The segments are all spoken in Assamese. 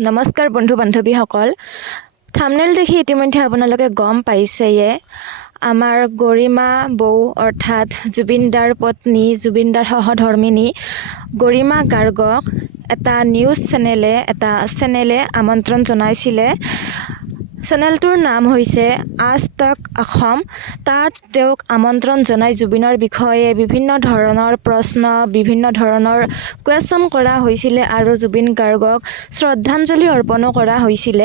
নমস্কাৰ বন্ধু বান্ধৱীসকল থাম্বনেল দেখি ইতিমধ্যে আপোনালোকে গম পাইছেয়ে আমাৰ গৰিমা বৌ অৰ্থাৎ জুবিন দাৰ পত্নী জুবিন দাৰ সহধৰ্মিনী গৰিমা গাৰ্গক এটা নিউজ চেনেলে আমন্ত্ৰণ জনাইছিলে চেনেলটোৰ নাম হৈছে আজ তক অসম তাত তেওঁক আমন্ত্ৰণ জনাই জুবিনৰ বিষয়ে বিভিন্ন ধৰণৰ প্ৰশ্ন বিভিন্ন ধৰণৰ কোৱেশ্যন কৰা হৈছিল আৰু জুবিন গাৰ্গক শ্ৰদ্ধাঞ্জলি অৰ্পণ কৰা হৈছিল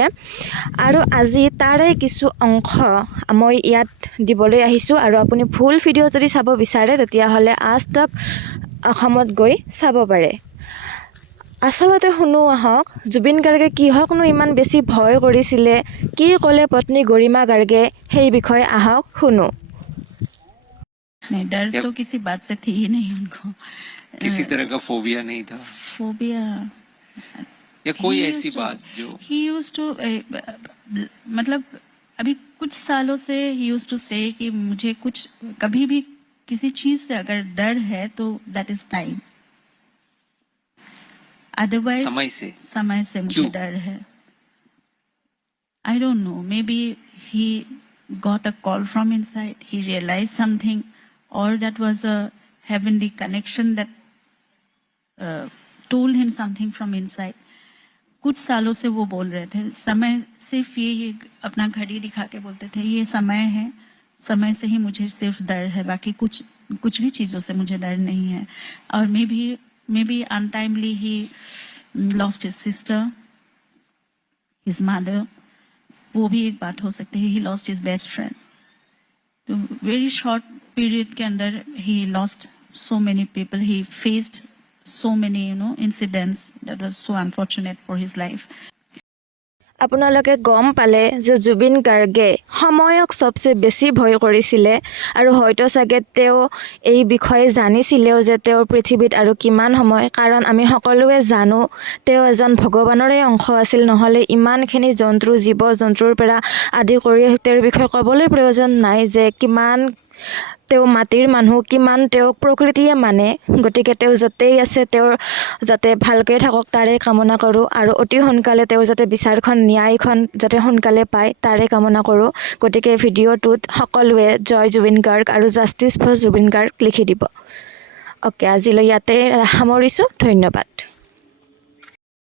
আৰু আজি তাৰে কিছু অংশ মই ইয়াত দিবলৈ আহিছোঁ আৰু আপুনি ফুল ভিডিঅ' যদি চাব বিচাৰে তেতিয়াহ'লে আজ তক অসমত গৈ চাব পাৰে আসলতে শুনো আহক জুবিন গাৰ্গে কিহকনো ইমান বেছি ভয় কৰিছিলে কি ক'লে পত্নী গৰিমা গাৰ্গে সেই বিষয়ে আহক শুনো नहीं डर तो किसी बात से थी ही नहीं उनको किसी तरह का फोबिया नहीं था फोबिया या कोई ऐसी बात जो ही यूज्ड टू मतलब अभी कुछ सालों से ही यूज्ड टू से कि मुझे कुछ कभी भी किसी चीज से अगर डर है तो दैट इज टाइम अदरवाइज समय से मुझे डर है I don't know may be he got a call from inside he realized something or that was a heavenly connection that told him something from inside कुछ सालों से वो बोल रहे थे समय सिर्फ ये अपना घड़ी दिखा के बोलते थे ये समय है समय से ही मुझे सिर्फ डर है बाकी कुछ भी चीज़ों से मुझे डर नहीं है और may be untimely he lost his sister his mother वो भी एक बात हो सकती है he lost his best friend तो वेरी शॉर्ट पीरियड के अंदर he lost so many people he faced so many incidents that was so unfortunate for his life আপোনালোকে গম পালে যে জুবিন গাৰ্গে সময়ক সবচে বেছি ভয় কৰিছিলে আৰু হয়তো চাগে তেওঁ এই বিষয়ে জানিছিলেও যে তেওঁৰ পৃথিৱীত আৰু কিমান সময় কাৰণ আমি সকলোৱে জানো তেওঁ এজন ভগৱানৰে অংশ আছিল নহলে ইমানখিনি জন্তু জীৱ জন্তুৰ পৰা আদি কৰি তেওঁৰ বিষয়ে ক'বলৈ প্ৰয়োজন নাই যে কিমান তেওঁ মাটিৰ মানুহ কিমান তেওঁক প্ৰকৃতিয়ে মানে গতিকে তেওঁ যতেই আছে তেওঁৰ যাতে ভালকৈ থাকক তাৰে কামনা কৰোঁ আৰু অতি সোনকালে তেওঁ যাতে বিচাৰখন ন্যায়খন যাতে সোনকালে পায় তাৰে কামনা কৰোঁ গতিকে ভিডিঅ'টোত সকলোৱে জয় জুবিন গাৰ্গ আৰু জাষ্টিছ ফৰ জুবিন গাৰ্গ লিখি দিব অ'কে আজিলৈ ইয়াতে সামৰিছোঁ ধন্যবাদ